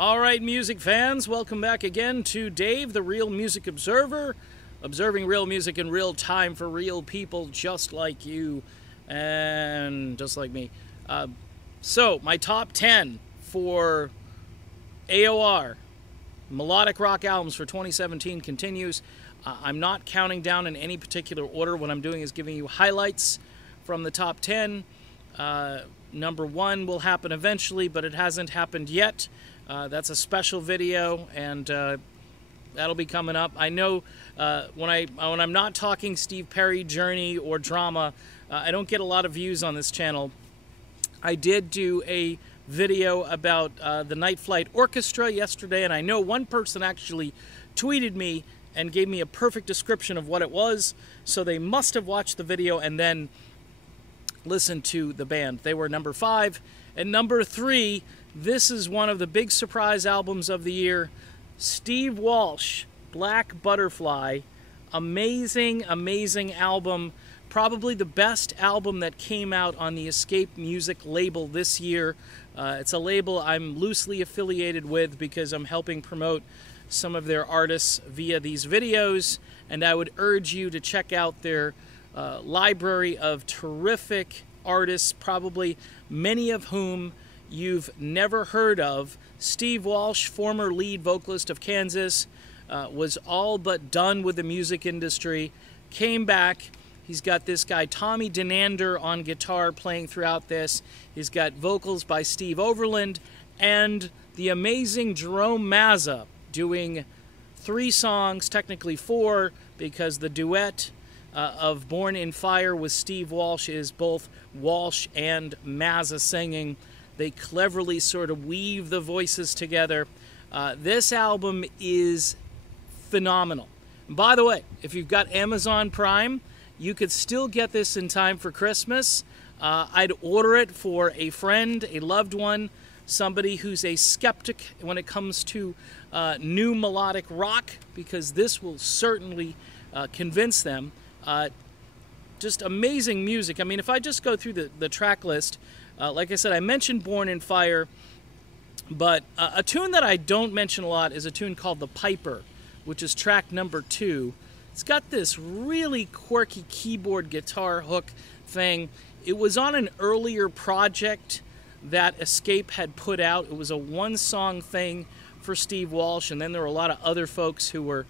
All right, music fans, welcome back again to Dave, the Real Music Observer, observing real music in real time for real people just like you and just like me. So, my top 10 for AOR, melodic rock albums for 2017 continues. I'm not counting down in any particular order. What I'm doing is giving you highlights from the top 10. Number 1 will happen eventually, but it hasn't happened yet. That's a special video, and that'll be coming up. I know when I'm not talking Steve Perry, Journey, or drama, I don't get a lot of views on this channel. I did do a video about the Night Flight Orchestra yesterday, and I know one person actually tweeted me and gave me a perfect description of what it was, so they must have watched the video and then listened to the band. They were number 5. And number 3, this is one of the big surprise albums of the year, Steve Walsh, Black Butterfly. Amazing, amazing album. Probably the best album that came out on the Escape Music label this year. It's a label I'm loosely affiliated with because I'm helping promote some of their artists via these videos, and I would urge you to check out their library of terrific artists, probably many of whom you've never heard of. Steve Walsh, former lead vocalist of Kansas, was all but done with the music industry, came back. He's got this guy Tommy Denander on guitar playing throughout this. He's got vocals by Steve Overland and the amazing Jerome Mazza doing 3 songs, technically 4, because the duet of Born in Fire with Steve Walsh is both Walsh and Mazza singing. They cleverly sort of weave the voices together. This album is phenomenal. And by the way, if you've got Amazon Prime, you could still get this in time for Christmas. I'd order it for a friend, a loved one, somebody who's a skeptic when it comes to new melodic rock, because this will certainly convince them. Just amazing music. I mean, if I just go through the track list, like I said, I mentioned Born in Fire, but a tune that I don't mention a lot is a tune called The Piper, which is track number 2. It's got this really quirky keyboard guitar hook thing. It was on an earlier project that Escape had put out. It was a 1-song thing for Steve Walsh, and then there were a lot of other folks who were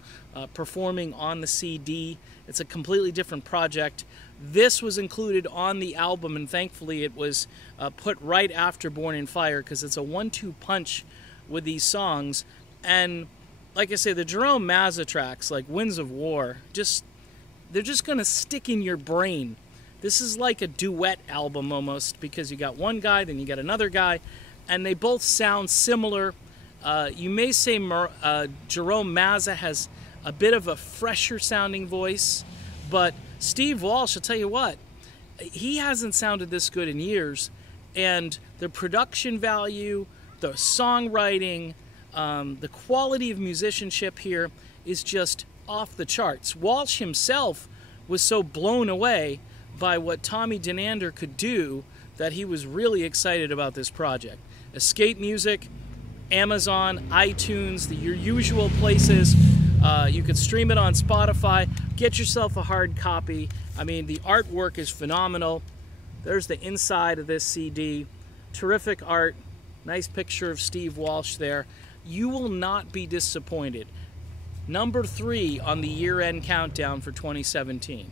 performing on the CD. It's a completely different project. This was included on the album, and thankfully it was put right after Born in Fire, because it's a 1-2 punch with these songs. And like I say, the Jerome Mazza tracks, like Winds of War, they're just going to stick in your brain. This is like a duet album almost, because you got one guy, then you got another guy, and they both sound similar. You may say Jerome Mazza has a bit of a fresher sounding voice, but Steve Walsh, I'll tell you what, he hasn't sounded this good in years, and the production value, the songwriting, the quality of musicianship here is just off the charts. Walsh himself was so blown away by what Tommy Denander could do that he was really excited about this project. Escape Music, Amazon, iTunes, your usual places. You could stream it on Spotify. Get yourself a hard copy. I mean, the artwork is phenomenal. There's the inside of this CD. Terrific art. Nice picture of Steve Walsh there. You will not be disappointed. Number 3 on the year-end countdown for 2017.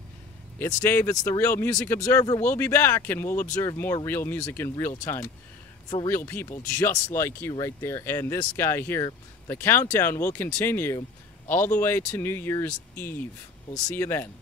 It's Dave, it's the Real Music Observer. We'll be back, and we'll observe more real music in real time for real people just like you right there. And this guy here, the countdown will continue all the way to New Year's Eve. We'll see you then.